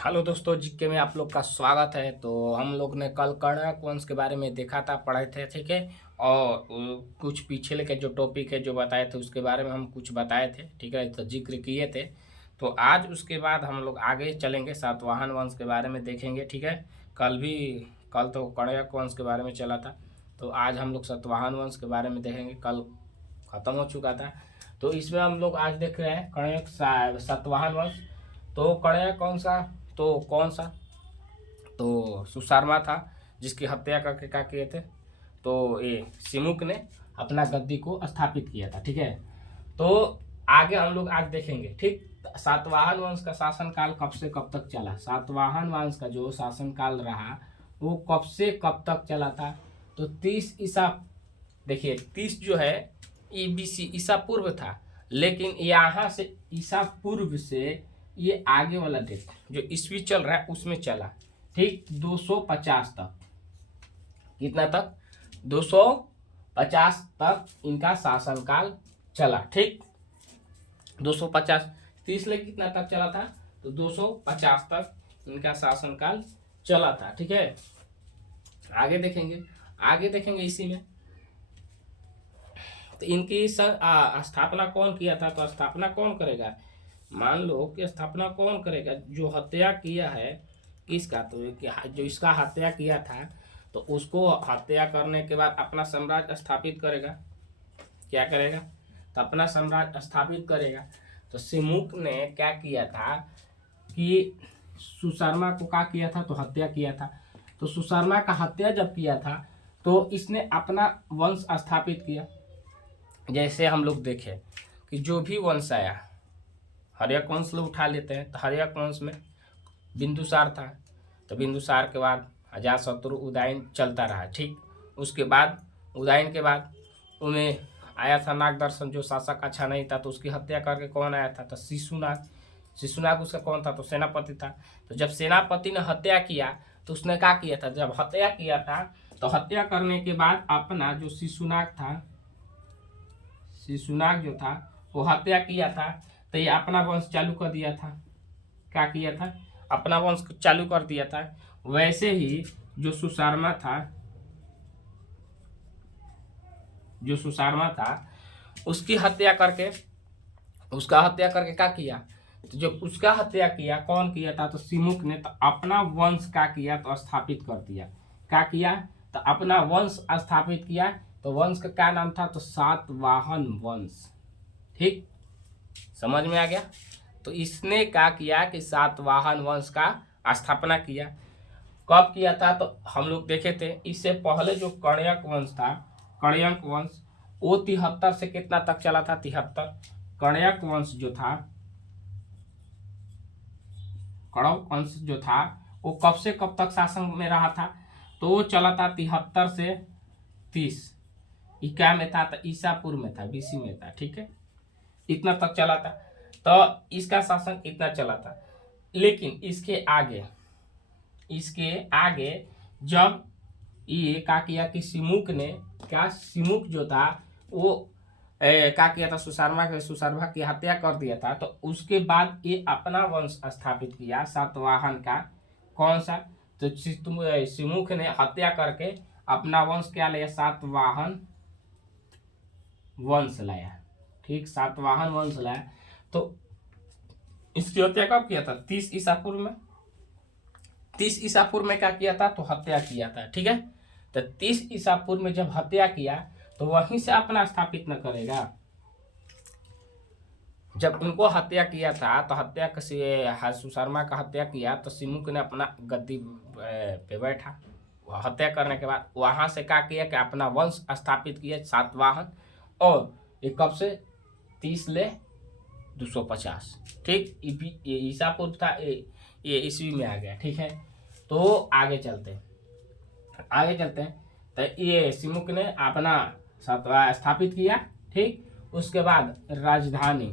Hello दोस्तों, GK में आप लोग का स्वागत है। तो हम लोग ने कल कर्णक वंश के बारे में देखा था, पढ़े थे, ठीक है। और कुछ पिछले के जो टॉपिक है जो बताए थे उसके बारे में हम कुछ बताए थे, ठीक है, तो जिक्र किए थे। तो आज उसके बाद हम लोग आगे चलेंगे, सातवाहन वंश के बारे में देखेंगे, ठीक है। कल तो कर्णक वंश के बारे में चला था, तो आज हम लोग सातवाहन वंश के बारे में देखेंगे। कल ख़त्म हो चुका था, तो इसमें हम लोग आज देख रहे हैं कर्णक सातवाहन वंश। तो कर्णक कौन सा, तो सुशर्मा था, जिसकी हत्या करके क्या किए थे, तो ये सिमुक ने अपना गद्दी को स्थापित किया था, ठीक है। तो आगे हम लोग आज देखेंगे, ठीक। सातवाहन वंश का शासनकाल कब से कब तक चला, सातवाहन वंश का जो शासनकाल रहा वो कब से कब तक चला था। तो 30 ईसा, देखिए 30 जो है ये BC ईसा पूर्व था, लेकिन यहाँ से ईसा पूर्व से ये आगे वाला डेट जो ईस्वी चल रहा है उसमें चला, ठीक। 250 तक, कितना तक, 250 तक इनका शासनकाल चला, ठीक। 250, 30 ले कितना तक चला था, तो 250 तक इनका शासनकाल चला था, ठीक है। आगे देखेंगे इसी में। तो इनकी स्थापना कौन किया था, तो स्थापना कौन करेगा, मान लो कि स्थापना कौन करेगा, जो हत्या किया है किसका, तो जो इसका हत्या किया था, तो उसको हत्या करने के बाद अपना साम्राज्य स्थापित करेगा। क्या करेगा, तो अपना साम्राज्य स्थापित करेगा। तो सिमुक ने क्या किया था कि सुशर्मा को क्या किया था, तो हत्या किया था। तो सुशर्मा का हत्या जब किया था तो इसने अपना वंश स्थापित किया। जैसे हम लोग देखें कि जो भी वंश आया, हर्यक वंश लोग उठा लेते हैं, तो हर्यक वंश में बिंदुसार था, तो बिंदुसार के बाद अजातशत्रु उदयन चलता रहा, ठीक। उसके बाद उदयन के बाद उन्हें आया था नागदर्शन, जो शासक अच्छा नहीं था, तो उसकी हत्या करके कौन आया था, तो शिशुनाग उसका कौन था, तो सेनापति था। तो जब सेनापति ने हत्या किया तो उसने क्या किया था, जब हत्या किया था तो हत्या करने के बाद अपना जो शिशुनाग जो था वो हत्या किया था, तो ये अपना वंश चालू कर दिया था। क्या किया था, अपना वंश चालू कर दिया था। वैसे ही जो सुशर्मा था उसका हत्या करके क्या किया, तो जब उसका हत्या किया, कौन किया था, तो सिमुक ने, तो अपना वंश क्या किया, तो स्थापित कर दिया। क्या किया, तो अपना वंश स्थापित किया। तो वंश का क्या नाम था, तो सातवाहन वंश, ठीक। समझ में आ गया। तो इसने क्या किया कि सातवाहन वंश का स्थापना किया। कब किया था, तो हम लोग देखे थे इससे पहले जो कर्णक वंश था, कर्णक वंश वो 73 से कितना तक चला था, 73। कर्णक वंश जो था वो कब से कब तक शासन में रहा था, तो वो चला था 73 से 30। क्या में था, तो ईसा पूर्व में था, BC में था, ठीक है। इतना तक चला था, तो इसका शासन इतना चला था। लेकिन इसके आगे जब ये क्या किया कि सिमुक जो था वो क्या किया था, सुशर्मा की हत्या कर दिया था। तो उसके बाद ये अपना वंश स्थापित किया सातवाहन का। कौन सा, तो सिमुक ने हत्या करके अपना वंश क्या लिया, सातवाहन वंश लाया, ठीक। सातवाहन वंश लाया। तो इसकी हत्या कब किया था, 30 ईसा पूर्व में। 30 ईसा पूर्व में क्या किया था, तो हत्या किया था, ठीक है। तो 30 ईसा पूर्व में जब हत्या किया तो वहीं से अपना स्थापित न करेगा। जब उनको हत्या किया था तो सुशर्मा का हत्या किया, तो सिमुक ने अपना गद्दी पे बैठा। हत्या करने के बाद वहां से क्या किया कि अपना वंश स्थापित किया, सातवाहन। और ये कब से, 30 ले 250, ठीक। ये ईसा पूर्व था, ये ईस्वी में आ गया, ठीक है। तो आगे चलते हैं। तो ये सिमुक ने अपना स्थापित किया, ठीक। उसके बाद राजधानी,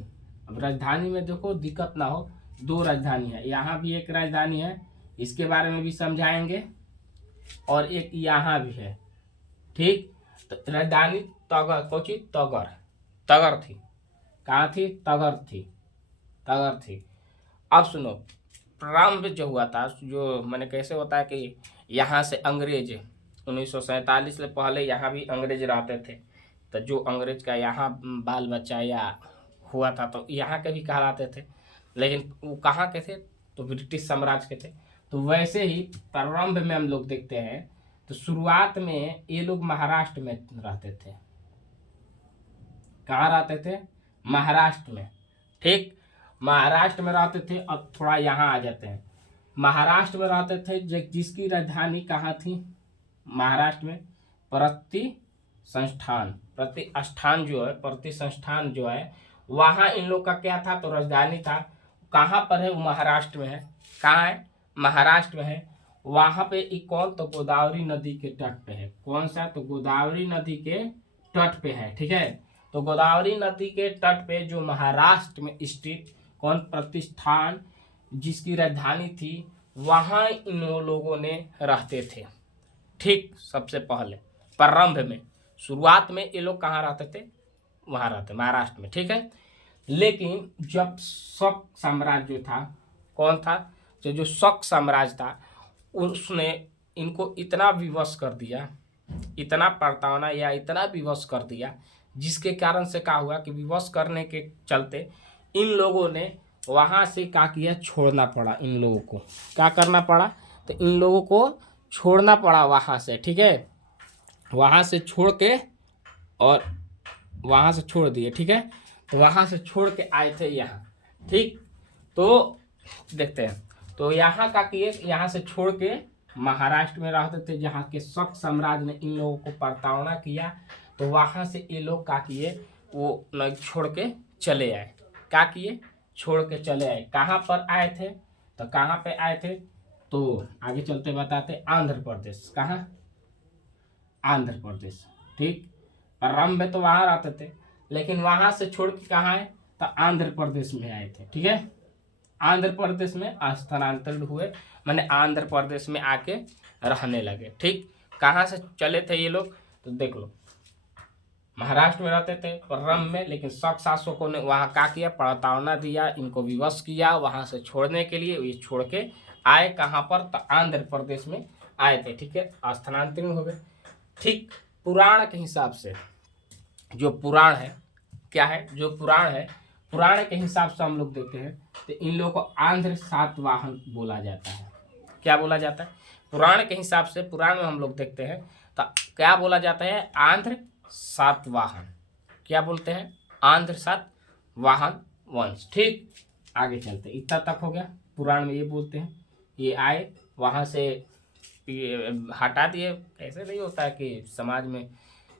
अब राजधानी में देखो दिक्कत ना हो, 2 राजधानी है, यहाँ भी एक राजधानी है, इसके बारे में भी समझाएंगे, और एक यहाँ भी है, ठीक। तो राजधानी तगर थी। कहाँ थी, तगर थी। अब सुनो, प्रारंभ जो हुआ था, जो मैंने कैसे होता है कि यहाँ से अंग्रेज 1947 से पहले यहाँ भी अंग्रेज रहते थे, तो जो अंग्रेज का यहाँ बाल बच्चा या हुआ था तो यहाँ के भी कहलाते थे, लेकिन वो कहाँ के थे, तो ब्रिटिश साम्राज्य के थे। तो वैसे ही प्रारंभ में हम लोग देखते हैं तो शुरुआत में ये लोग महाराष्ट्र में रहते थे। कहाँ रहते थे? महाराष्ट्र में। ठीक, महाराष्ट्र में रहते थे। अब थोड़ा यहाँ आ जाते हैं। महाराष्ट्र में रहते थे जिसकी राजधानी कहाँ थी? महाराष्ट्र में प्रतिष्ठान जो है वहाँ इन लोग का क्या था, तो राजधानी था। कहाँ पर है? वो महाराष्ट्र में है। कहाँ है? महाराष्ट्र में है। वहाँ पे एक कौन, तो गोदावरी नदी के तट पे है। कौन सा? तो गोदावरी नदी के तट पे है। ठीक है, तो गोदावरी नदी के तट पे जो महाराष्ट्र में स्थित कौन प्रतिष्ठान जिसकी राजधानी थी, वहाँ इन लोगों ने रहते थे। ठीक, सबसे पहले प्रारंभ में शुरुआत में ये लोग कहाँ रहते थे? वहाँ रहते, महाराष्ट्र में। ठीक है, लेकिन जब शक साम्राज्य जो था, कौन था? जो शक साम्राज्य था, उसने इनको इतना विवश कर दिया, इतना प्रताड़ना या इतना विवश कर दिया, जिसके कारण से क्या हुआ कि विवश करने के चलते इन लोगों ने वहाँ से क्या किया, छोड़ना पड़ा। इन लोगों को क्या करना पड़ा? तो इन लोगों को छोड़ना पड़ा वहाँ से। ठीक है, वहाँ से छोड़ के और वहाँ से छोड़ दिए। ठीक है, तो वहाँ से छोड़ के आए थे यहाँ। ठीक, तो देखते हैं, तो यहाँ का किए, यहाँ से छोड़ के महाराष्ट्र में रहते थे, जहाँ के शक साम्राज्य ने इन लोगों को प्रताड़ना किया, तो वहाँ से ये लोग क्या किए, वो न छोड़ के चले आए। क्या किए? छोड़ के चले आए। कहाँ पर आए थे? तो कहाँ पे आए थे, तो आगे चलते बताते। आंध्र प्रदेश। कहाँ? आंध्र प्रदेश। ठीक, प्रारंभ में तो वहाँ रहते थे, लेकिन वहाँ से छोड़ के कहाँ आए, तो आंध्र प्रदेश में आए थे। ठीक है, आंध्र प्रदेश में स्थानांतरित हुए, माने आंध्र प्रदेश में आके रहने लगे। ठीक, कहाँ से चले थे ये लोग, तो देख लो, महाराष्ट्र में रहते थे प्रारंभ में, लेकिन शक शासकों ने वहाँ क्या किया, प्रताड़ना दिया, इनको विवश किया। वहाँ से छोड़ने के लिए ये छोड़ के आए कहाँ पर, तो आंध्र प्रदेश में आए थे। ठीक है, स्थानांतरित हो गए। ठीक, पुराण के हिसाब से, जो पुराण है, क्या है, जो पुराण है, पुराण के हिसाब से हम लोग देखते हैं तो इन लोगों को आंध्र सातवाहन बोला जाता है। क्या बोला जाता है? पुराण के हिसाब से, पुराण में हम लोग देखते हैं तो क्या बोला जाता है, आंध्र सातवाहन। क्या बोलते हैं? आंध्र सातवाहन वंश। ठीक, आगे चलते, इतना तक हो गया। पुराण में ये बोलते हैं, ये आए वहाँ से हटा दिए। ऐसे नहीं होता है कि समाज में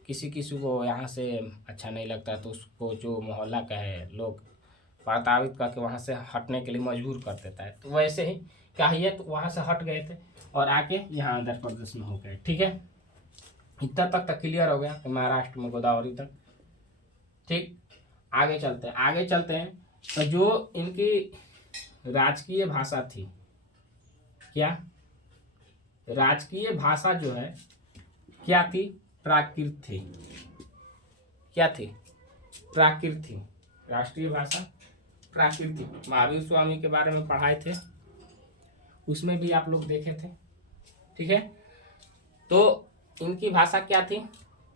किसी किसी को यहाँ से अच्छा नहीं लगता तो उसको जो मोहल्ला का है लोग प्रताड़ित करके वहाँ से हटने के लिए मजबूर कर देता है, तो वैसे ही क्या है, तो वहाँ से हट गए थे और आके यहाँ आंध्र प्रदेश में हो गए। ठीक है, इतना तक क्लियर हो गया कि महाराष्ट्र में गोदावरी तक। ठीक, आगे चलते हैं। तो जो इनकी राजकीय भाषा थी, क्या राजकीय भाषा जो है क्या थी? प्राकृत थी। क्या थी? प्राकृत थी। राष्ट्रीय भाषा प्राकृत थी। महावीर स्वामी के बारे में पढ़ाए थे, उसमें भी आप लोग देखे थे। ठीक है, तो इनकी भाषा क्या थी?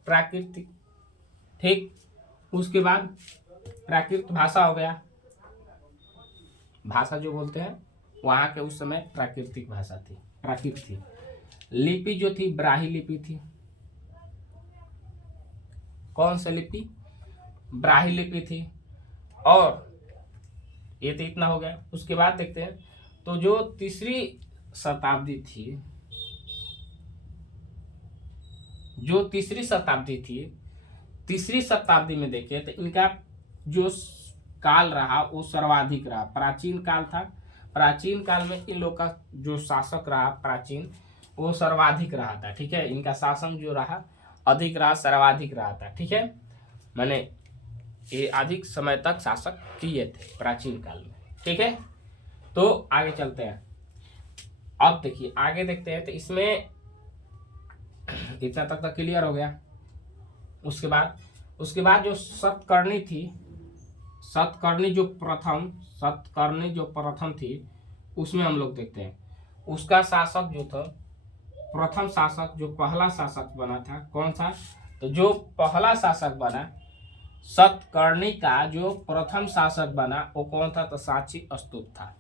प्राकृत थी। ठीक, उसके बाद प्राकृत भाषा हो गया। भाषा जो बोलते हैं वहाँ के उस समय प्राकृतिक भाषा थी, प्राकृत थी। लिपि जो थी ब्राह्मी लिपि थी। कौन सी लिपि? ब्राह्मी लिपि थी। और ये तो इतना हो गया। उसके बाद देखते हैं, तो जो तीसरी शताब्दी थी, तीसरी शताब्दी में देखें तो इनका जो काल रहा वो सर्वाधिक रहा। प्राचीन काल था, प्राचीन काल में इन लोग का जो शासक रहा प्राचीन, वो सर्वाधिक रहा था। ठीक है, इनका शासन जो रहा अधिक रहा, सर्वाधिक रहा था। ठीक है, माने ये अधिक समय तक शासक किए थे प्राचीन काल में। ठीक है, तो आगे चलते हैं। अब देखिए आगे देखते हैं, तो इसमें इतना तक तो क्लियर हो गया। उसके बाद जो सतकर्णी थी, सतकर्णी जो प्रथम थी, उसमें हम लोग देखते हैं उसका शासक जो था, प्रथम शासक जो पहला शासक बना था कौन सा, तो जो पहला शासक बना सतकर्णी का जो प्रथम शासक बना वो कौन था, तो सांची स्तूप था।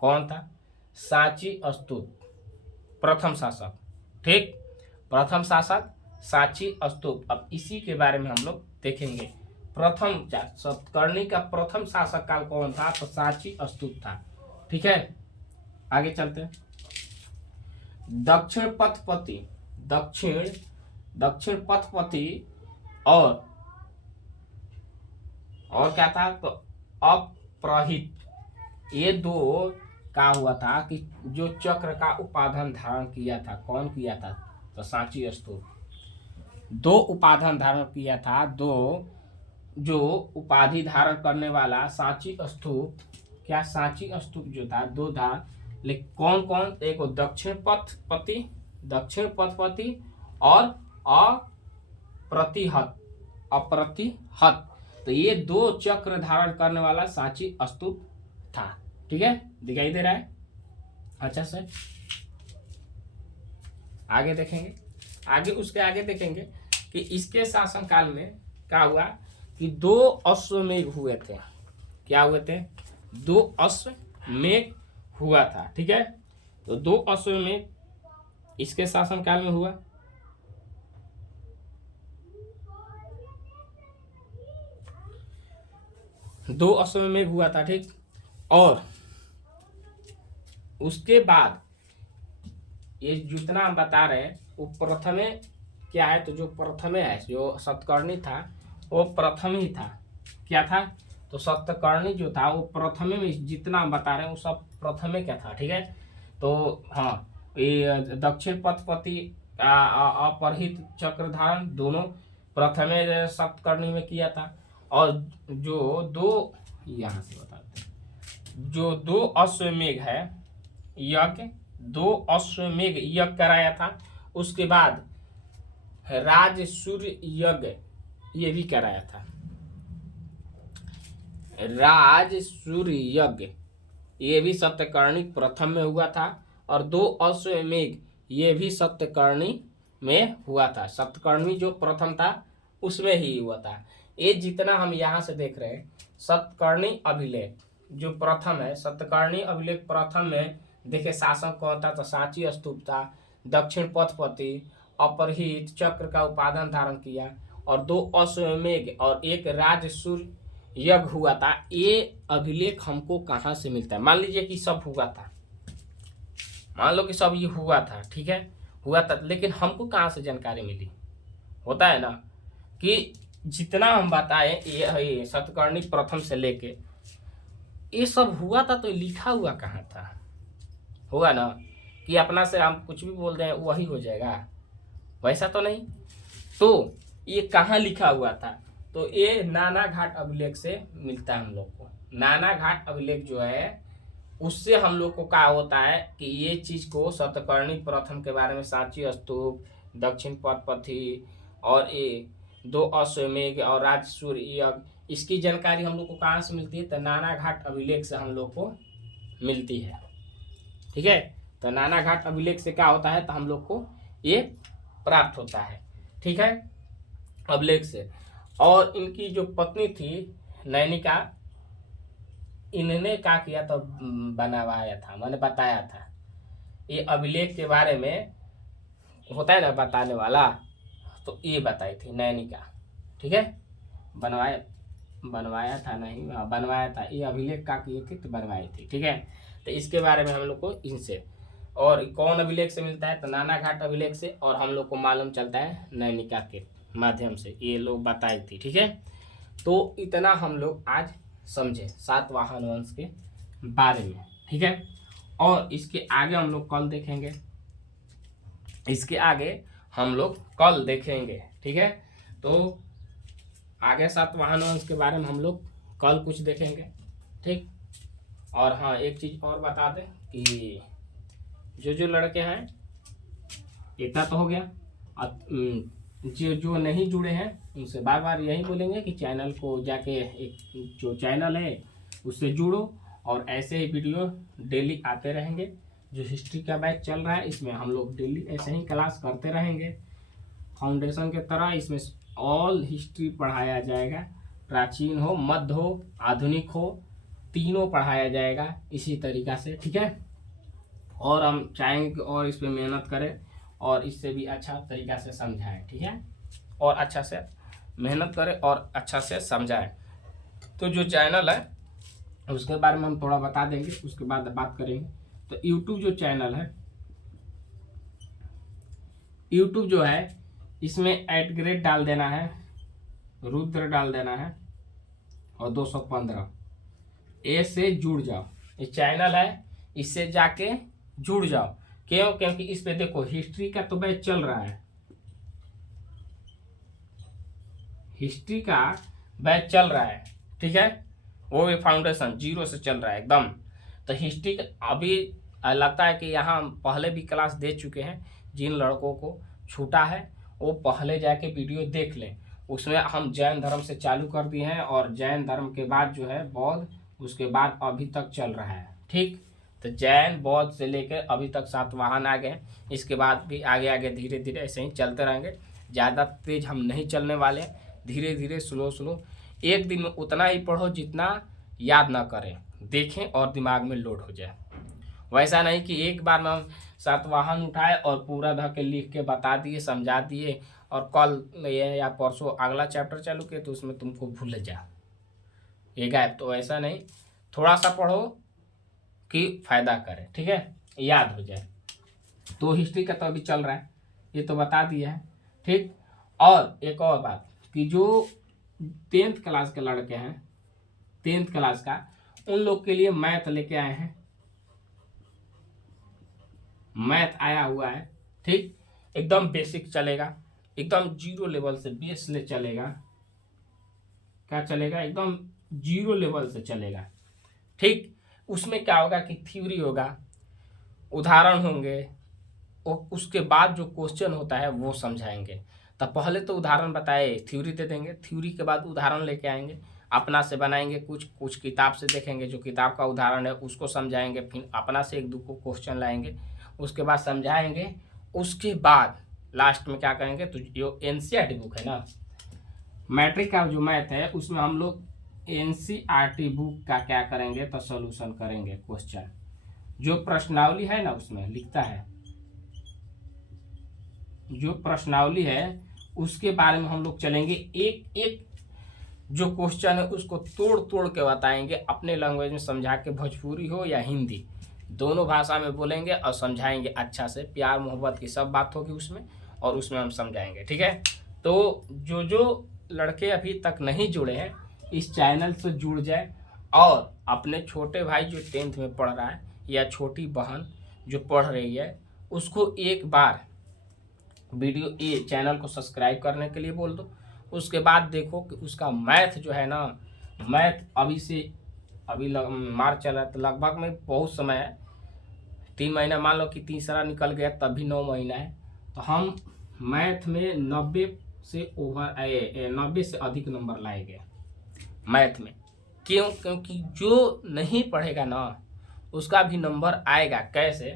कौन था, सांची स्तूप प्रथम शासक। ठीक, प्रथम शासक सांची स्तूप। अब इसी के बारे में हम लोग देखेंगे। प्रथम सतकर्णी का प्रथम शासक काल कौन था, तो सांची स्तूप था। ठीक है, आगे चलते हैं। दक्षिण पथपति, दक्षिण पथपति और क्या था, तो अपरहित, ये दो का हुआ था कि जो चक्र का उपाधान धारण किया था, कौन किया था, तो सांची स्तूप। दो उपाधान धारण किया था, दो जो उपाधि धारण करने वाला सांची स्तूप, क्या सांची स्तूप जो था दो था, लेकिन कौन कौन, एक दक्षिण पथपति और अप्रतिहत, तो ये दो चक्र धारण करने वाला सांची स्तूप था। ठीक है, दिखाई दे रहा है अच्छा से। आगे देखेंगे, उसके आगे देखेंगे कि इसके शासन काल में क्या हुआ कि दो अश्वमेघ हुए थे। क्या हुए थे, दो अश्वमेघ हुआ था। ठीक है, तो दो अश्वमेघ इसके शासन काल में हुआ। दो अश्वमेघ हुआ था। ठीक, और उसके बाद ये जितना हम बता रहे हैं वो प्रथमे क्या है, तो जो प्रथमे है, जो सतकर्णी था वो प्रथम ही था। क्या था, तो सतकर्णी जो था वो प्रथमे में, जितना हम बता रहे हैं वो सब प्रथमे क्या था। ठीक है, तो हाँ, ये दक्षिण पथपति अपरहित चक्रधारण दोनों प्रथमे सतकर्णी में किया था। और जो दो, यहाँ से बताते हैं, जो दो अश्वमेघ है यज्ञ, दो अश्वमेघ यज्ञ कराया था। उसके बाद राजसूर्य यज्ञ ये भी कराया था। राजसूर्य यज्ञ ये भी सत्यकर्णी प्रथम में हुआ था। और दो अश्वमेघ ये भी सत्यकर्णी में हुआ था। सत्यकर्णी जो प्रथम था उसमें ही हुआ था। ये जितना हम यहाँ से देख रहे हैं, सतकर्णी अभिलेख जो प्रथम है, सतकर्णी अभिलेख प्रथम में देखे शासन कौन था, तो सांची स्तूप था। दक्षिण पथपति अपरहित चक्र का उपादान धारण किया, और दो अश्वमेघ और एक राजसूर्य यज्ञ हुआ था। ये अभिलेख हमको कहाँ से मिलता है, मान लीजिए कि सब हुआ था, मान लो कि सब ये हुआ था। ठीक है, हुआ था, लेकिन हमको कहाँ से जानकारी मिली, होता है ना कि जितना हम बताए ये सतकर्णी प्रथम से लेके ये सब हुआ था, तो लिखा हुआ कहाँ था, होगा ना कि अपना से हम कुछ भी बोल दें वही हो जाएगा, वैसा तो नहीं। तो ये कहाँ लिखा हुआ था, तो ये नाना घाट अभिलेख से मिलता है हम लोग को। नाना घाट अभिलेख जो है उससे हम लोग को क्या होता है कि ये चीज को सतकर्णी प्रथम के बारे में, सांची स्तूप, दक्षिण पथपति और ये दो अश्वमेघ और राजसूर्य यज्ञ, इसकी जानकारी हम लोग को कहाँ से मिलती है, तो नाना घाट अभिलेख से हम लोग को मिलती है। ठीक है, तो नाना घाट अभिलेख से क्या होता है, तो हम लोग को ये प्राप्त होता है। ठीक है, अभिलेख से। और इनकी जो पत्नी थी नैनिका, इन्होंने क्या किया, तो बनवाया था, मैंने बताया था ये अभिलेख के बारे में, होता है ना बताने वाला, तो ये बताई थी नैनिका। ठीक है, बनवाया था नहीं, बनवाया था, ये अभिलेख का किए थे तो बनवाई थी। ठीक है, तो इसके बारे में हम लोग को इनसे, और कौन अभिलेख से मिलता है, तो नाना घाट अभिलेख से, और हम लोग को मालूम चलता है नैनिका के माध्यम से, ये लोग बताई थी। ठीक है, तो इतना हम लोग आज समझे सातवाहन वंश के बारे में। ठीक है, और इसके आगे हम लोग कल देखेंगे, इसके आगे हम लोग कल देखेंगे। ठीक है, तो आगे सातवाहन वंश के बारे में हम लोग कल कुछ देखेंगे। ठीक, और हाँ एक चीज़ और बता दें कि जो लड़के हैं इतना तो हो गया, जो नहीं जुड़े हैं उनसे बार बार यही बोलेंगे कि चैनल को जाके, एक जो चैनल है उससे जुड़ो और ऐसे ही वीडियो डेली आते रहेंगे। जो हिस्ट्री का बैच चल रहा है इसमें हम लोग डेली ऐसे ही क्लास करते रहेंगे। फाउंडेशन के तरह इसमें ऑल हिस्ट्री पढ़ाया जाएगा, प्राचीन हो, मध्य हो, आधुनिक हो, तीनों पढ़ाया जाएगा इसी तरीक़ा से, ठीक है। और हम चाहेंगे कि और इस पर मेहनत करें और इससे भी अच्छा तरीक़ा से समझाएं, ठीक है। और अच्छा से मेहनत करें और अच्छा से समझाएं। तो जो चैनल है उसके बारे में हम थोड़ा बता देंगे, उसके बाद बात करेंगे। तो यूट्यूब जो चैनल है, यूट्यूब जो है इसमें @ डाल देना है, रुद्र डाल देना है और 215 ए से जुड़ जाओ। ये चैनल है, इससे जाके जुड़ जाओ। क्यों? क्योंकि इस पे देखो हिस्ट्री का तो बैच चल रहा है, हिस्ट्री का बैच चल रहा है, ठीक है। वो भी फाउंडेशन 0 से चल रहा है एकदम। तो हिस्ट्री अभी लगता है कि यहाँ पहले भी क्लास दे चुके हैं। जिन लड़कों को छूटा है वो पहले जाके वीडियो देख लें। उसमें हम जैन धर्म से चालू कर दिए हैं और जैन धर्म के बाद जो है बौद्ध, उसके बाद अभी तक चल रहा है, ठीक। तो जैन बौद्ध से लेकर अभी तक सातवाहन आ गए। इसके बाद भी आगे आगे धीरे धीरे ऐसे ही चलते रहेंगे। ज़्यादा तेज हम नहीं चलने वाले, धीरे धीरे स्लो स्लो। एक दिन में उतना ही पढ़ो जितना याद ना करें, देखें और दिमाग में लोड हो जाए। वैसा नहीं कि एक बार में हम सातवाहन उठाए और पूरा ध के लिख के बता दिए, समझा दिए और कल ये या परसों अगला चैप्टर चालू किए तो उसमें तुमको भूल जा ये गायब। तो ऐसा नहीं, थोड़ा सा पढ़ो कि फ़ायदा करे, ठीक है, याद हो जाए। तो हिस्ट्री का तो अभी चल रहा है, ये तो बता दिया है, ठीक। और एक और बात कि जो 10th क्लास के लड़के हैं, 10th क्लास का, उन लोग के लिए मैथ लेके आए हैं। मैथ आया हुआ है, ठीक। एकदम बेसिक चलेगा, एकदम 0 लेवल से बेस ले चलेगा। क्या चलेगा? एकदम 0 लेवल से चलेगा, ठीक। उसमें क्या होगा कि थ्योरी होगा, उदाहरण होंगे, और उसके बाद जो क्वेश्चन होता है वो समझाएंगे। तो पहले तो उदाहरण बताए, थ्योरी दे देंगे, थ्योरी के बाद उदाहरण लेके आएंगे, अपना से बनाएंगे, कुछ किताब से देखेंगे, जो किताब का उदाहरण है उसको समझाएंगे, फिर अपना से 1-2 को क्वेश्चन लाएंगे, उसके बाद समझाएंगे। उसके बाद लास्ट में क्या करेंगे, तो जो एनसीईआरटी बुक है ना, मैट्रिक का जो मैथ है उसमें हम लोग एनसीईआरटी बुक का क्या करेंगे, तो सोल्यूशन करेंगे। क्वेश्चन जो प्रश्नावली है ना उसमें लिखता है, जो प्रश्नावली है उसके बारे में हम लोग चलेंगे, एक एक जो क्वेश्चन है उसको तोड़ तोड़ के बताएंगे, अपने लैंग्वेज में समझा के, भोजपुरी हो या हिंदी दोनों भाषा में बोलेंगे और समझाएंगे अच्छा से। प्यार मोहब्बत की सब बात होगी उसमें, और उसमें हम समझाएंगे, ठीक है। तो जो लड़के अभी तक नहीं जुड़े हैं इस चैनल से जुड़ जाए, और अपने छोटे भाई जो 10th में पढ़ रहा है या छोटी बहन जो पढ़ रही है उसको एक बार वीडियो ये चैनल को सब्सक्राइब करने के लिए बोल दो। उसके बाद देखो कि उसका मैथ जो है ना, मैथ अभी मार्च चल रहा है तो लगभग में बहुत समय है, 3 महीना, मान लो कि तीसरा निकल गया तब भी 9 महीना है। तो हम मैथ में 90 से अधिक नंबर लाएंगे मैथ में। क्यों? क्योंकि जो नहीं पढ़ेगा ना उसका भी नंबर आएगा। कैसे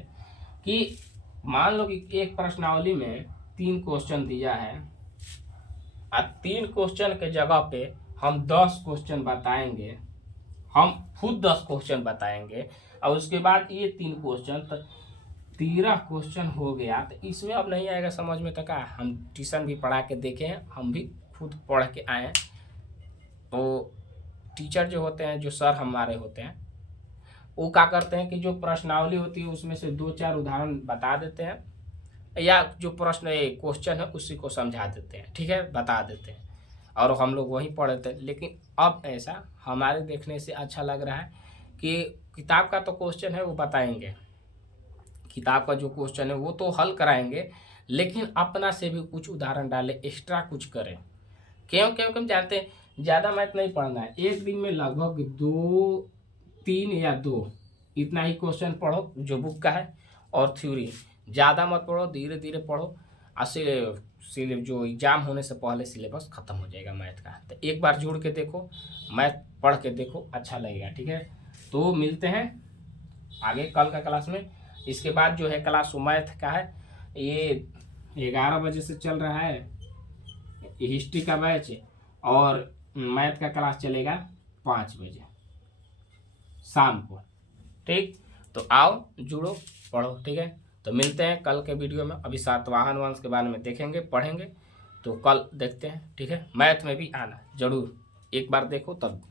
कि मान लो कि एक प्रश्नावली में 3 क्वेश्चन दिया है, और 3 क्वेश्चन के जगह पे हम 10 क्वेश्चन बताएंगे, हम खुद 10 क्वेश्चन बताएंगे, और उसके बाद ये 3 क्वेश्चन, तो 13 क्वेश्चन हो गया। तो इसमें अब नहीं आएगा समझ में, तो क्या हम ट्यूशन भी पढ़ा के देखे हैं, हम भी खुद पढ़ के आए हैं। तो टीचर जो होते हैं, जो सर हमारे होते हैं, वो क्या करते हैं कि जो प्रश्नावली होती है उसमें से 2-4 उदाहरण बता देते हैं, या जो प्रश्न क्वेश्चन है उसी को समझा देते हैं, ठीक है, बता देते हैं, और हम लोग वहीं पढ़ते हैं। लेकिन अब ऐसा हमारे देखने से अच्छा लग रहा है कि किताब का तो क्वेश्चन है वो बताएंगे, किताब का जो क्वेश्चन है वो तो हल कराएंगे, लेकिन अपना से भी कुछ उदाहरण डालें, एक्स्ट्रा कुछ करें। क्यों? क्योंकि हम जानते हैं ज़्यादा मैथ नहीं पढ़ना है, एक दिन में लगभग 3 या 2 इतना ही क्वेश्चन पढ़ो जो बुक का है, और थ्योरी ज़्यादा मत पढ़ो, धीरे धीरे पढ़ो। सिर्फ जो एग्ज़ाम होने से पहले सिलेबस ख़त्म हो जाएगा मैथ का। तो एक बार जुड़ के देखो, मैथ पढ़ के देखो, अच्छा लगेगा, ठीक है। तो मिलते हैं आगे कल का क्लास में। इसके बाद जो है क्लास मैथ का है, ये 11 बजे से चल रहा है हिस्ट्री का बैच, और मैथ का क्लास चलेगा 5 बजे शाम को। ठीक, तो आओ जुड़ो पढ़ो। ठीक है, तो मिलते हैं कल के वीडियो में। अभी सातवाहन वंश के बारे में देखेंगे पढ़ेंगे, तो कल देखते हैं। ठीक है, मैथ में भी आना जरूर, एक बार देखो तब